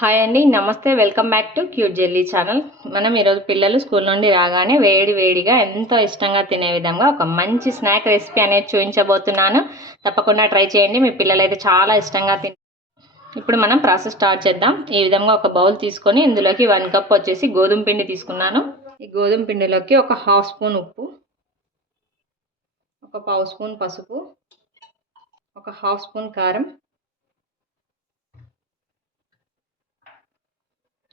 Hi అండి, నమస్తే. Welcome back to cute jelly channel. మనం ఈరోజు పిల్లలు స్కూల్ నుండి రాగానే వేడిగా ఎంతో ఇష్టంగా తినే విధంగా ఒక మంచి స్నాక్ రెసిపీ అనేది చూపించబోతున్నాను. తప్పకుండా ట్రై చేయండి, మీ పిల్లలు అయితే చాలా ఇష్టంగా ఇప్పుడు మనం ప్రాసెస్ స్టార్ట్ చేద్దాం. ఈ విధంగా ఒక బౌల్ తీసుకొని ఇందులోకి 1 కప్ వచ్చేసి గోధుమ పిండి తీసుకున్నాను. ఈ గోధుమ పిండిలోకి ఒక 1/2 స్పూన్ ఉప్పు, ఒక 1/2 స్పూన్ పసుపు, ఒక 1/2 స్పూన్ కారం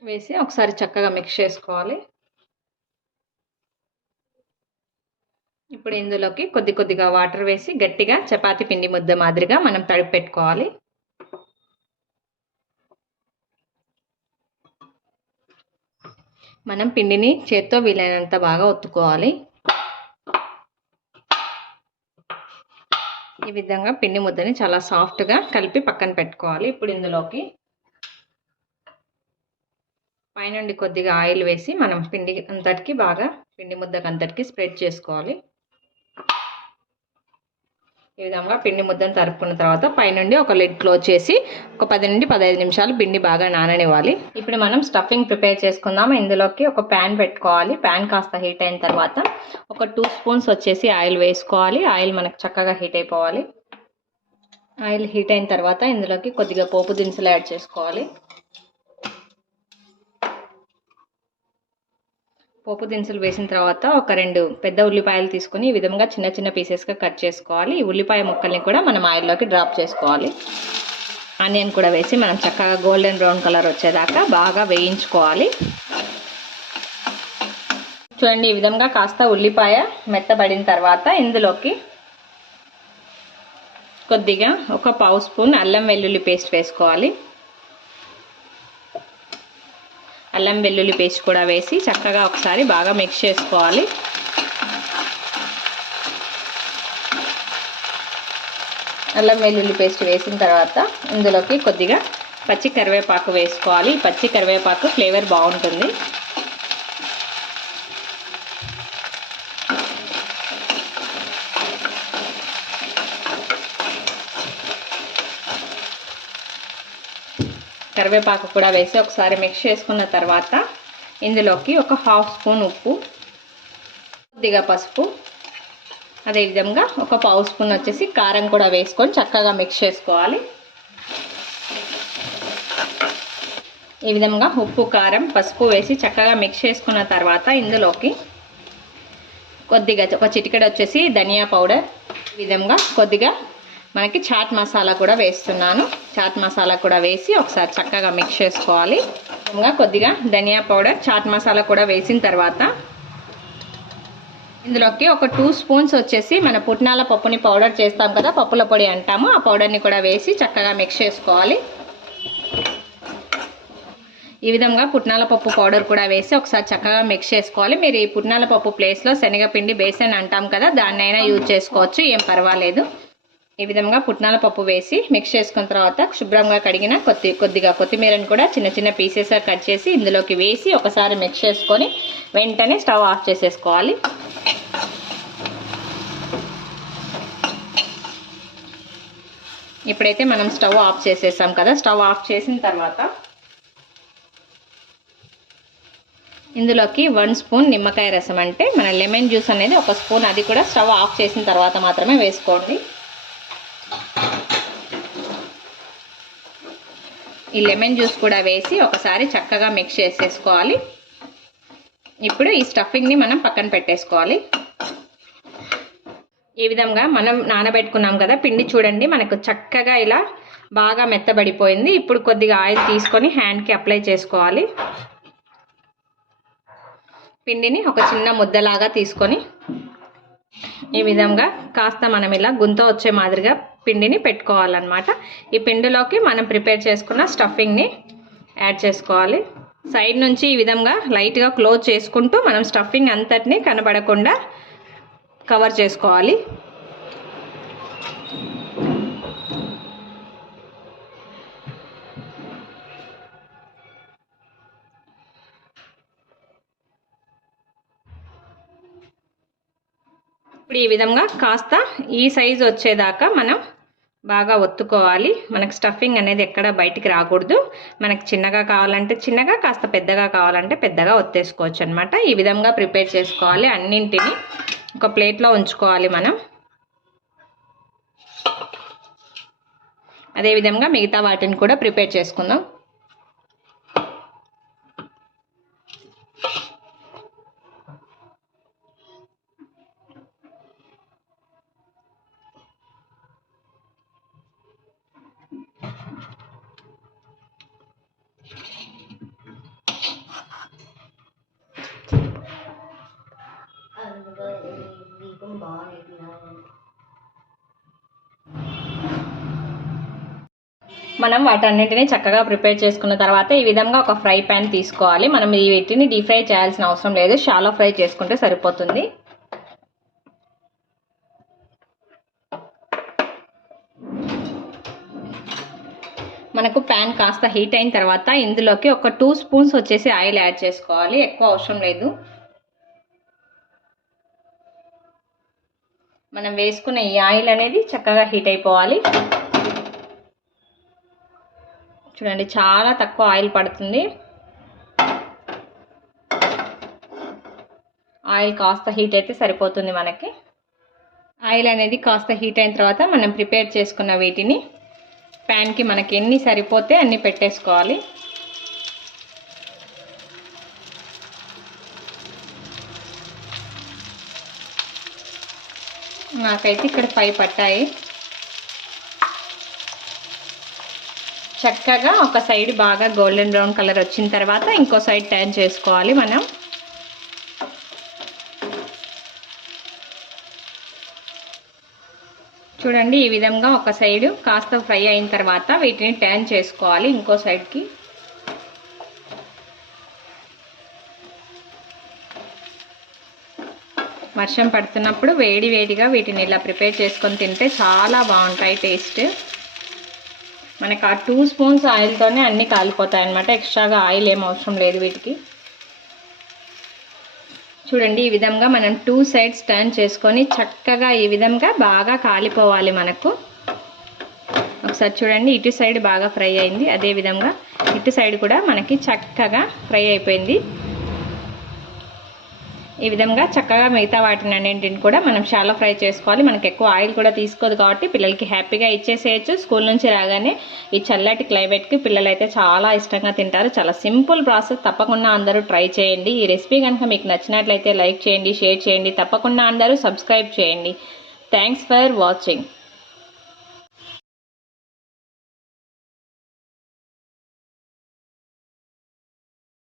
వేసి ఒకసారి చక్కగా మిక్స్ చేసుకోవాలి. ఇప్పుడు ఇందులోకి కొద్దిగా వాటర్ వేసి గట్టిగా చపాతీ పిండి ముద్ద మాదిరిగా మనం తడిపి పెట్టుకోవాలి. మనం పిండిని చేత్తో వీలైనంత బాగా ఒత్తుకోవాలి. ఈ విధంగా పిండి ముద్దని చాలా సాఫ్ట్గా కలిపి పక్కన పెట్టుకోవాలి. ఇప్పుడు ఇందులోకి పైనుండి కొద్దిగా ఆయిల్ వేసి మనం పిండి ముద్దకి అంతటికి స్ప్రెడ్ చేసుకోవాలి. ఈ విధంగా పిండి ముద్దను తరుపుకున్న తర్వాత పైనుండి ఒక లిడ్ క్లోజ్ చేసి ఒక 10 నుండి 15 నిమిషాలు పిండి బాగా నాననివ్వాలి. ఇప్పుడు మనం స్టఫింగ్ ప్రిపేర్ చేసుకుందాం. ఇందులోకి ఒక ప్యాన్ పెట్టుకోవాలి. ప్యాన్ కాస్త హీట్ అయిన తర్వాత ఒక 2 స్పూన్స్ వచ్చేసి ఆయిల్ వేసుకోవాలి. ఆయిల్ మనకు చక్కగా హీట్ అయిపోవాలి. ఆయిల్ హీట్ అయిన తర్వాత ఇందులోకి కొద్దిగా పోపు దినుసులు యాడ్ చేసుకోవాలి. పోపు దినుసులు వేసిన తర్వాత ఒక 2 పెద్ద ఉల్లిపాయలు తీసుకుని ఈ విధంగా చిన్న పీసెస్గా కట్ చేసుకోవాలి. ఈ ఉల్లిపాయ ముక్కల్ని కూడా మనం ఆయిల్లోకి డ్రాప్ చేసుకోవాలి. ఆనియన్ కూడా వేసి మనం చక్కగా గోల్డెన్ బ్రౌన్ కలర్ వచ్చేదాకా బాగా వేయించుకోవాలి. చూడండి, ఈ విధంగా కాస్త ఉల్లిపాయ మెత్తబడిన తర్వాత ఇందులోకి కొద్దిగా ఒక 1/2 స్పూన్ అల్లం వెల్లుల్లి పేస్ట్ వేసుకోవాలి. అల్లం వెల్లుల్లి పేస్ట్ కూడా వేసి చక్కగా ఒకసారి బాగా మిక్స్ చేసుకోవాలి. అల్లం వెల్లుల్లి పేస్ట్ వేసిన తర్వాత ఇందులోకి కొద్దిగా పచ్చి కరివేపాకు వేసుకోవాలి. పచ్చి కరివేపాకు ఫ్లేవర్ బాగుంటుంది. కరివేపాకు కూడా వేసి ఒకసారి మిక్స్ చేసుకున్న తర్వాత ఇందులోకి ఒక 1/2 స్పూన్ ఉప్పు, కొద్దిగా పసుపు, అదేవిధంగా ఒక 1/2 స్పూన్ వచ్చేసి కారం కూడా వేసుకొని చక్కగా మిక్స్ చేసుకోవాలి. ఈ విధంగా ఉప్పు, కారం, పసుపు వేసి చక్కగా మిక్స్ చేసుకున్న తర్వాత ఇందులోకి కొద్దిగా ఒక చిటికెడు వచ్చేసి ధనియా పౌడర్, ఈ విధంగా కొద్దిగా మనకి చాట్ మసాలా కూడా వేస్తున్నాను. చాట్ మసాలా కూడా వేసి ఒకసారి చక్కగా మిక్స్ చేసుకోవాలి. ఇంకా కొద్దిగా ధనియా పౌడర్, చాట్ మసాలా కూడా వేసిన తర్వాత ఇందులోకి ఒక 2 స్పూన్స్ వచ్చేసి మన పుట్నాల పప్పుని పౌడర్ చేస్తాం కదా, పప్పుల పొడి అంటాము, ఆ పౌడర్ని కూడా వేసి చక్కగా మిక్స్ చేసుకోవాలి. ఈ విధంగా పుట్నాల పప్పు పౌడర్ కూడా వేసి ఒకసారి చక్కగా మిక్స్ చేసుకోవాలి. మీరు ఈ పుట్నాల పప్పు ప్లేస్లో శనగపిండి బేసన్ అంటాం కదా, దాన్నైనా యూజ్ చేసుకోవచ్చు, ఏం పర్వాలేదు. ఈ విధంగా పుట్నాల పప్పు వేసి మిక్స్ చేసుకున్న తర్వాత శుభ్రంగా కడిగిన కొద్దిగా కొత్తిమీరని కూడా చిన్న పీసెస్గా కట్ చేసి ఇందులోకి వేసి ఒకసారి మిక్స్ చేసుకొని వెంటనే స్టవ్ ఆఫ్ చేసేసుకోవాలి. ఇప్పుడైతే మనం స్టవ్ ఆఫ్ చేసేసాం కదా. స్టవ్ ఆఫ్ చేసిన తర్వాత ఇందులోకి 1 స్పూన్ నిమ్మకాయ రసం, అంటే మన లెమన్ జ్యూస్ అనేది 1 స్పూన్, అది కూడా స్టవ్ ఆఫ్ చేసిన తర్వాత మాత్రమే వేసుకోండి. ఈ లెమన్ జ్యూస్ కూడా వేసి ఒకసారి చక్కగా మిక్స్ చేసేసుకోవాలి. ఇప్పుడు ఈ స్టఫింగ్ని మనం పక్కన పెట్టేసుకోవాలి. ఈ విధంగా మనం నానబెట్టుకున్నాం కదా పిండి, చూడండి మనకు చక్కగా ఇలా బాగా మెత్తబడిపోయింది. ఇప్పుడు కొద్దిగా ఆయిల్ తీసుకొని హ్యాండ్కి అప్లై చేసుకోవాలి. పిండిని ఒక చిన్న ముద్దలాగా తీసుకొని ఈ విధంగా కాస్త మనం ఇలా గుంత వచ్చే మాదిరిగా పిండిని పెట్టుకోవాలన్నమాట. ఈ పిండిలోకి మనం ప్రిపేర్ చేసుకున్న స్టఫింగ్ని యాడ్ చేసుకోవాలి. సైడ్ నుంచి ఈ విధంగా లైట్గా క్లోజ్ చేసుకుంటూ మనం స్టఫింగ్ అంతటిని కనబడకుండా కవర్ చేసుకోవాలి. ఇప్పుడు ఈ విధంగా కాస్త ఈ సైజు వచ్చేదాకా మనం బాగా ఒత్తుకోవాలి. మనకు స్టఫింగ్ అనేది ఎక్కడ బయటికి రాకూడదు. మనకు చిన్నగా కావాలంటే చిన్నగా, కాస్త పెద్దగా కావాలంటే పెద్దగా ఒత్తేసుకోవచ్చు అనమాట. ఈ విధంగా ప్రిపేర్ చేసుకోవాలి. అన్నింటినీ ఒక ప్లేట్లో ఉంచుకోవాలి మనం. అదేవిధంగా మిగతా వాటిని కూడా ప్రిపేర్ చేసుకుందాం. మనం వాటన్నిటిని చక్కగా ప్రిపేర్ చేసుకున్న తర్వాత ఈ విధంగా ఒక ఫ్రై ప్యాన్ తీసుకోవాలి. మనం వీటిని డీప్ ఫ్రై చేయాల్సిన అవసరం లేదు, షాలో ఫ్రై చేసుకుంటే సరిపోతుంది. మనకు ప్యాన్ కాస్త హీట్ అయిన తర్వాత ఇందులోకి ఒక 2 స్పూన్స్ వచ్చేసి ఆయిల్ యాడ్ చేసుకోవాలి. ఎక్కువ అవసరం లేదు. మనం వేసుకున్న ఈ ఆయిల్ అనేది చక్కగా హీట్ అయిపోవాలి. చూడండి, చాలా తక్కువ ఆయిల్ పడుతుంది. ఆయిల్ కాస్త హీట్ అయితే సరిపోతుంది మనకి. ఆయిల్ అనేది కాస్త హీట్ అయిన తర్వాత మనం ప్రిపేర్ చేసుకున్న వీటిని ప్యాన్కి మనకి ఎన్ని సరిపోతే అన్ని పెట్టేసుకోవాలి. నాకైతే ఇక్కడ 5 పట్టాయి. చక్కగా ఒక సైడ్ బాగా గోల్డెన్ బ్రౌన్ కలర్ వచ్చిన తర్వాత ఇంకో సైడ్ టర్న్ చేసుకోవాలి మనం. చూడండి, ఈ విధంగా ఒక సైడ్ కాస్త ఫ్రై అయిన తర్వాత వీటిని టర్న్ చేసుకోవాలి ఇంకో సైడ్కి. వర్షం పడుతున్నప్పుడు వేడి వేడిగా వీటిని ఇలా ప్రిపేర్ చేసుకొని తింటే చాలా బాగుంటాయి టేస్ట్. మనకు ఆ 2 స్పూన్స్ ఆయిల్తోనే అన్నీ కాలిపోతాయి అన్నమాట. ఎక్స్ట్రాగా ఆయిల్ ఏం అవసరం లేదు వీటికి. చూడండి, ఈ విధంగా మనం 2 సైడ్స్ టర్న్ చేసుకొని చక్కగా ఈ విధంగా బాగా కాలిపోవాలి మనకు. ఒకసారి చూడండి, ఇటు సైడ్ బాగా ఫ్రై అయింది, అదేవిధంగా ఇటు సైడ్ కూడా మనకి చక్కగా ఫ్రై అయిపోయింది. ఈ విధంగా చక్కగా మిగతా వాటిని అన్నింటిని కూడా మనం షాలో ఫ్రై చేసుకోవాలి. మనకి ఎక్కువ ఆయిల్ కూడా తీసుకోదు కాబట్టి పిల్లలకి హ్యాపీగా ఇచ్చేసేయచ్చు. స్కూల్ నుంచి రాగానే ఈ చల్లటి క్లైమేట్కి పిల్లలు అయితే చాలా ఇష్టంగా తింటారు. చాలా సింపుల్ ప్రాసెస్, తప్పకుండా అందరూ ట్రై చేయండి. ఈ రెసిపీ కనుక మీకు నచ్చినట్లయితే లైక్ చేయండి, షేర్ చేయండి, తప్పకుండా అందరూ సబ్స్క్రైబ్ చేయండి. Thanks for watching.